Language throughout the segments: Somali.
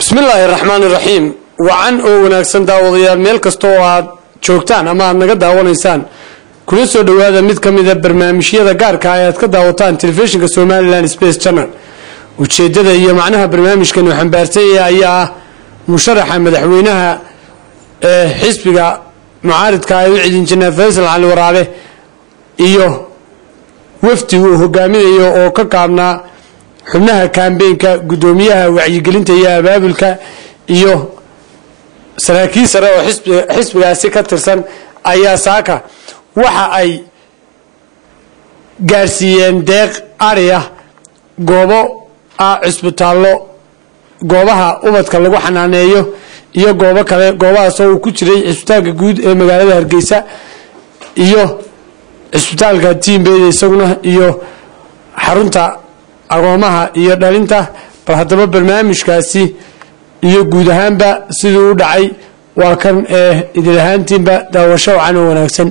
بسم الله الرحمن الرحيم وعن او wanaagsan daawadayaal meel kasto oo aad joogtaan ama aad naga daawanaysaan kula soo dhawaada mid kamid ah barnaamijyada gaarka ah ee aad ka daawataan telefishinka Somaliland Space Channel ujeedada iyo macnaha barnaamijkan uu xambaarsan yahay ayaa musharaxa madaxweynaha xisbiga mucaaridka ah ee injineer Faysal Ali Waraabe iyo wafdi uu hogaaminayo oo ka qaabna xubnaha kaambeynka gudoomiyaha wacyigelinta iyo abaabulka iyo saraakiil sare oo xisbigaasi ka tirsan ayaa saaka waxa ay gaarsiiyeen deeq ariya goobo cisbitaallo goobaha ubadka lagu xanaaneeyo iyo goobo kale goobahaas oo ku jiray cisbitaalka guud ee magaalada Hargeysa iyo cisbitaalka Tiimbeed isaguna iyo xarunta agoomaha iyo dhalinta bal hadaba barnaamijkaasi iyo guud ahaanba sidoo u dhacay waa kan idil ahaantiinba daawasho wacan wanaagsan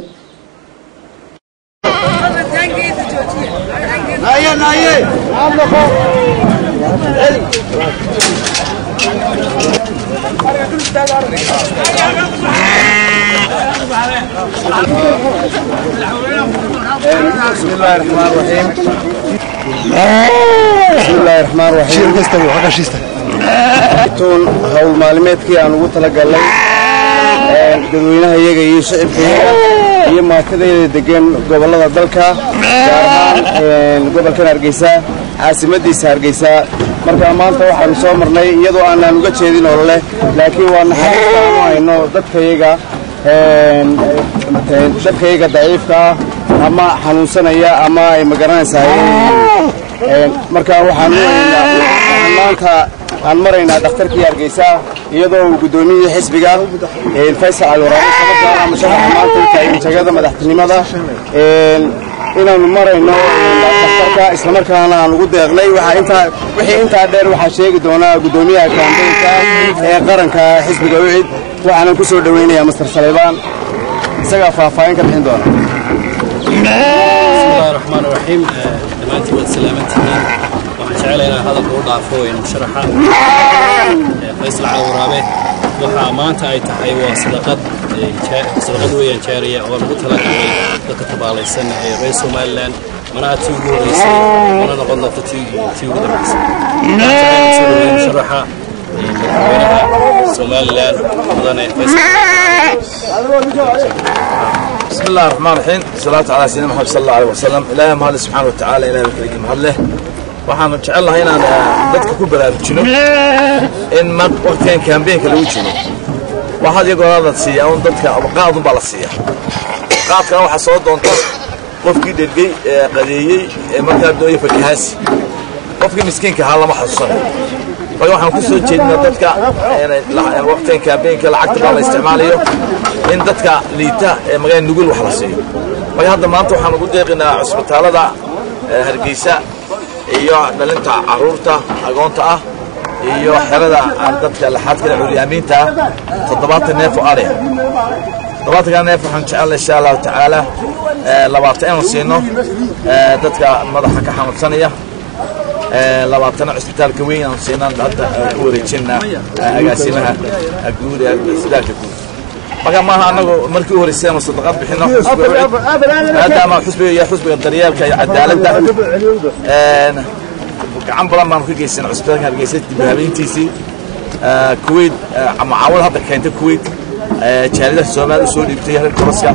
بسم الله الرحمن الرحيم بسم الله الرحمن الرحيم تون هول معلوماتكي aan ugu tala galay dadweynaha iyaga iyo shacabka iyo maakadayda degan gobolada dalka gaar ahaan gobolka Hargeysa caasimadiisa Hargeysa marka maanta waxaan soo marnay iyadoo aan uga jeedin oo leh laakiin waa naxariis ayno dadka iyaga daciifka ama xanuunsanaya ama ay magaranaysaa marka waxaan maanta aan maraynaa dhakhtarkii Hargeysa iyadoo gudoomiyaha xisbiga Faysal Ali Waraabe sababta musharaxa maanta ay tagada madaxtinimada inaanu marayno dhakhtarka isla markaana aan ugu deeqnay wixii inta dheer waxa sheegi doona gudoomiyaha kaambeynka ee qaranka xisbiga Wicid waxaan ku soo dhaweynayaa Mr. Saleebaan isaga faahfaahin ka bixin doona بسم الله الرحمن الرحيم دمانتي والسلامتي waxaan jecelahay inaan hadal u dhaafo musharaxa Faysal Ali Waraabe waxa maanta ay tahay waa sadaqad weeyaan jaariya oo lagu talagalay dadka tabaalaysan ee reer Somaliland mana aad ugu horeysay mana noqon doonto tii ugu dambeysay musharaxa madaxweynaha Somaliland mudane بسم الله الرحمن الرحيم الصلاة على سيدنا محمد صلى الله عليه وسلم إلهي مهلا سبحانه وتعالى إلهي الكريم مهلا waxaan jecelahay inaan dadka ku baraarujino in waqtigan campaign-ka lagu jiro waxaad iyagoona la siiyaa un dadka qaad baa la siiyaa qaadkana waxa soo doonta qofkii dhergay qadeeyay markaa dooyay fakahaasi qofkii miskiinka ahaa lama xasuusanayo marka waxaan ku soo jeedinaa dadka waqtigan campaign-ka lacagta baa la isticmaalayo in dadka liita magaalada nugul wax la siiyo marka hadda maanta waxaan ugu deeqinaa cusbitaalada Hargeysa iyo dhalinta caruurta agoonta ah iyo xerada dadka laxaadka curyaaminta 7 neef oo ariya 7 neef waxaan jecelahay insha Allah taala 20 siino dadka madaxa ka xanuunsanaya 20 cusbitaalka weyn aan siinaan hadda u wareejinaa agaasimaha guud ee isbitaalka guud marka ma aha anagu markii horeysay ama sadaqad bixino maadaama xusbiga daryeelka iyo cadaaladda gacan badan baan ku geysanay cusbitaalka Hargeysa dib habeyntiisii Kuwait macaawil hadda keentay Kuwait jaalida Soomaaliya soo dhigtay heer koroska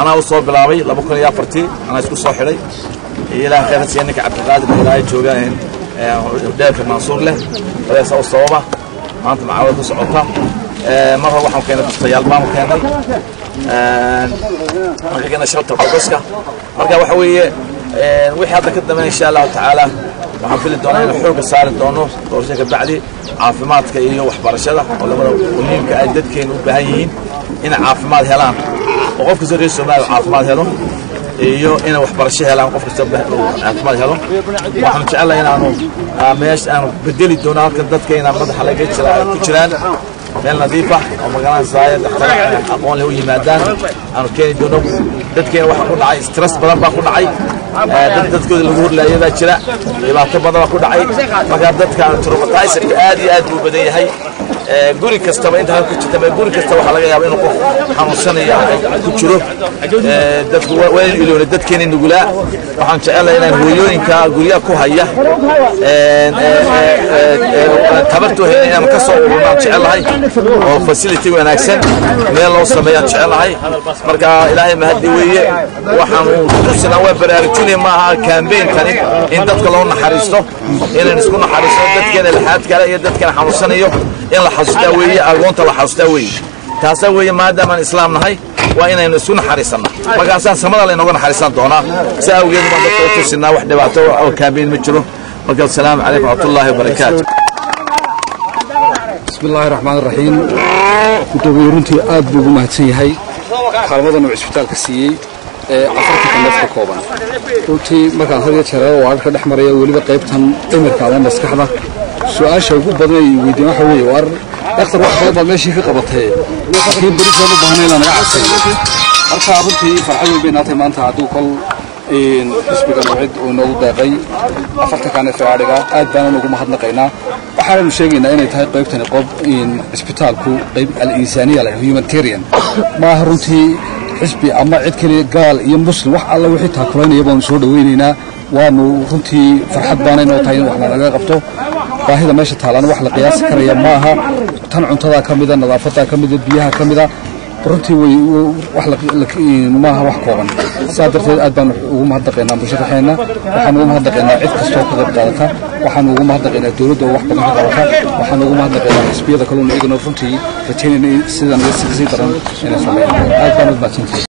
anaa soo bilaabay 2004 anaa isku soo xiray ilaa khayr siinka Cabdiqaadir ilaa joogaan dalka Mansuur leh walaasoo sababa maanta macaawil ku socota مرة واحد كان بستيال بام كان مرة كان شرط القدسكا مرة وحوي وحي هذا كده إن شاء الله تعالى وحنفل الدونين الحوق صار الدونو ورجعك بعدي عافمات كي وحبر شذا ولا ونيم كأدد كين وبهايين إن عافمات هلام وقف كسر السماء عافمات هلام iyo in wax barasho helaan qof kasta caafimaad helo waxaan jecelahay in aanu meesh aan bedeli doono halka dadka in madaxa laga ku jiraan meel nadiif ah oo magaalada saayid aqoon leh u yimaadaan aanu keeni doono dadkeena waxa ku dhacay stress badan baa ku dhacay dadkooda lagu horlaayay baa jira dhibaato badan baa ku dhacay marka dadka traumatized aad iyo aad u badan yahay guri kastaba inta ku jirta guri kasta waxa laga yaabaa inuu qof xanuunsanaya ku jiro dadku way iloonay dadkeena nugula waxaan jecelahay inaan hooyooyinka guriga ku haya tabartu inaan ka soo ururnaan jecelahay oo facility wanaagsan meel loo sameeyo jecelahay marka ilaahay mahadi weeye waxaan tusina waa baraarujinay ma aha campaign kan in dadka loo naxariisto inaan isku naxariisto dadkeena laxaad kale iyo dadkeena xanuunsanayo in la xasuustaa weeye agoonta la xasuustaa weeye taasa weeye maadaama islaam nahay waa inaynu isku naxariisano markaasaan samada la inooga naxariisan doonaa saawgeed ma dadka tusinaa wax dhibaato oo campaign ma jiro marka assalaamu calaykum wa rahmatullaahi wa barakaatuh بسم الله الرحمن الرحيم كنت runtii aad buu ugu mahadsan yahay xaalmadan uu isbitaalka siiyay afarta neef ka kooban runtii markaan hor jeero waa ka dhaxmaraya waliba qaybtan dhimirka ama maskaxda su'aasha ugu badan ay weydiin waxa weeye war dhakhtar wax badan meeshii ka qabatay laakiin bari soo baahnay la naga casay marka runtii farxad weyn bay naatay maanta haduu kol xisbiga mawcid oo noogu daaqay afarta kan faariga aad baan ugu mahadnaqaynaa waxaan sheegaynaa inay tahay qaybtani qob isbitaalku qayb al-insaaniya la humanitarian ma runtii xisbi ama cid kale gaal iyo muslim wax alla wixii taakuleynaya baan soo dhaweynaynaa waanu runtii farxad baanay noo tahay in wax laga qabto baahida meesha taalan wax la qiyaas karaya maaha tan cuntada kamida nadaafada kamida biyaha kamida runtii way wax maaha wax kooban saadarteed aad baan ugu mahadnaqaynaa bulshadaxeena waxaan ugu mahadnaqaynaa cid kastoo ka qayb qaadata waxaan ugu mahadnaqaynaa dawladda wax badan ka qabata waxaan ugu mahadnaqaynaa xisbiyada kalluun iyaguna runtii rajaynayna sidan sii daran inay sameeyaan aad baan u mahadsantahay